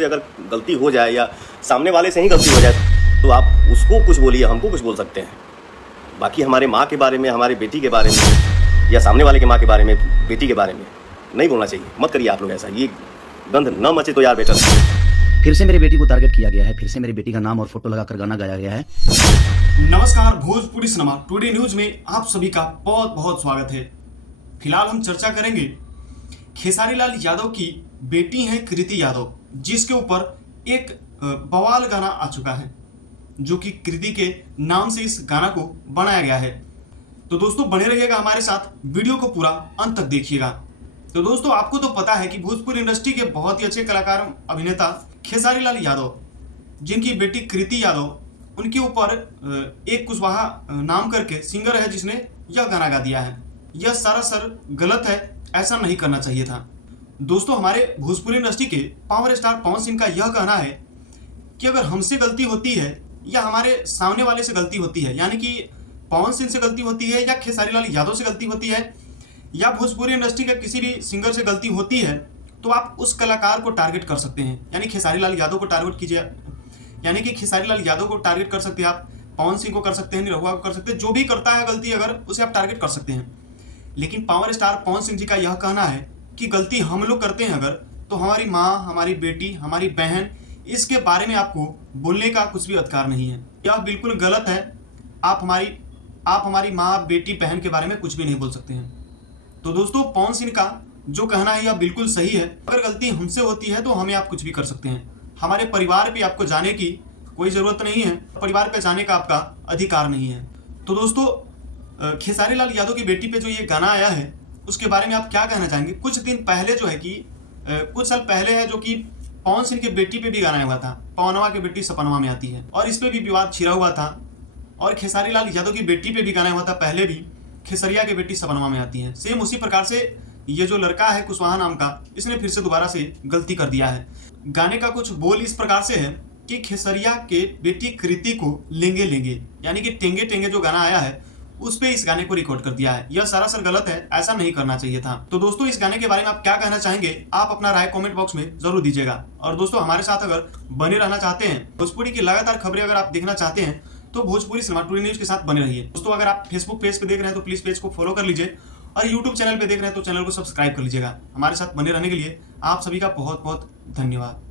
से अगर गलती हो जाए या सामने वाले से ही गलती हो जाए तो आप उसको कुछ बोलिए, हमको कुछ बोल सकते हैं। बाकी हमारे माँ के बारे में, हमारे बेटी के बारे में या सामने वाले के माँ के बारे में, बेटी के बारे में नहीं बोलना चाहिए। मत करिए आप लोग ऐसा, ये गंध न मचे तो यार बेटर। फिर से मेरी बेटी को टारगेट किया गया है, फिर से मेरी बेटी का नाम और फोटो लगाकर गाना गाया गया है। नमस्कार, भोजपुरी सिनेमा टुडे न्यूज में आप सभी का बहुत बहुत स्वागत है। फिलहाल हम चर्चा करेंगे खेसारी लाल यादव की बेटी हैं कृति यादव, जिसके ऊपर एक बवाल गाना आ चुका है, जो कि कृति के नाम से इस गाना को बनाया गया है। तो दोस्तों बने रहिएगा हमारे साथ, वीडियो को पूरा अंत तक देखिएगा। तो दोस्तों आपको तो पता है कि भोजपुरी इंडस्ट्री के बहुत ही अच्छे कलाकार अभिनेता खेसारी लाल यादव, जिनकी बेटी कृति यादव, उनके ऊपर एक कुशवाहा नाम करके सिंगर है जिसने यह गाना गा दिया है। यह सरासर गलत है, ऐसा नहीं करना चाहिए था। दोस्तों हमारे भोजपुरी इंडस्ट्री के पावर स्टार पवन सिंह का यह कहना है कि अगर हमसे गलती होती है या हमारे सामने वाले से गलती होती है, यानी कि पवन सिंह से गलती होती है या खेसारी लाल यादव से गलती होती है या भोजपुरी इंडस्ट्री के किसी भी सिंगर से गलती होती है, तो आप उस कलाकार को टारगेट कर सकते हैं। यानी खेसारी लाल यादव को टारगेट कीजिए, यानी कि खेसारी लाल यादव को टारगेट कर सकते हैं आप, पवन सिंह को कर सकते हैं, निरहुआ को कर सकते हैं, जो भी करता है गलती अगर उसे आप टारगेट कर सकते हैं। लेकिन पावर स्टार पवन सिंह जी का यह कहना है कि गलती हम लोग करते हैं अगर, तो हमारी माँ, हमारी बेटी, हमारी बहन, इसके बारे में आपको बोलने का कुछ भी अधिकार नहीं है। यह बिल्कुल गलत है। आप हमारी माँ, बेटी, बहन के बारे में कुछ भी नहीं बोल सकते हैं। तो दोस्तों पवन सिंह का जो कहना है यह बिल्कुल सही है। अगर गलती हमसे होती है तो हमें आप कुछ भी कर सकते हैं। हमारे परिवार पे आपको जाने की कोई ज़रूरत नहीं है, परिवार पे जाने का आपका अधिकार नहीं है। तो दोस्तों खेसारी लाल यादव की बेटी पे जो ये गाना आया है उसके बारे में आप क्या कहना चाहेंगे? कुछ दिन पहले जो है कि कुछ साल पहले है जो कि पवन सिंह की बेटी पे भी गाना हुआ था, पवनवा की बेटी सपनवा में आती है, और इस पे भी विवाद छिड़ा हुआ था। और खेसारी लाल यादव की बेटी पे भी गाना हुआ था पहले भी, खेसरिया की बेटी सपनवा में आती है। सेम उसी प्रकार से ये जो लड़का है कुशवाहा नाम का, इसने फिर से दोबारा से गलती कर दिया है। गाने का कुछ बोल इस प्रकार से है कि खेसरिया के बेटी कृति को लेंगे लेंगे, यानी कि टेंगे टेंगे जो गाना आया है उस पे इस गाने को रिकॉर्ड कर दिया है। यह सरासर गलत है, ऐसा नहीं करना चाहिए था। तो दोस्तों इस गाने के बारे में आप क्या कहना चाहेंगे? आप अपना राय कमेंट बॉक्स में जरूर दीजिएगा। और दोस्तों हमारे साथ अगर बने रहना चाहते हैं, भोजपुरी की लगातार खबरें अगर आप देखना चाहते हैं, तो भोजपुरी सिनेमा टुडे न्यूज के साथ बने रहिए। दोस्तों अगर आप फेसबुक पेज पे देख रहे हैं तो प्लीज पेज को फॉलो कर लीजिए, और यूट्यूब चैनल पे देख रहे हैं तो चैनल को सब्सक्राइब कर लीजिएगा। हमारे साथ बने रहने के लिए आप सभी का बहुत बहुत धन्यवाद।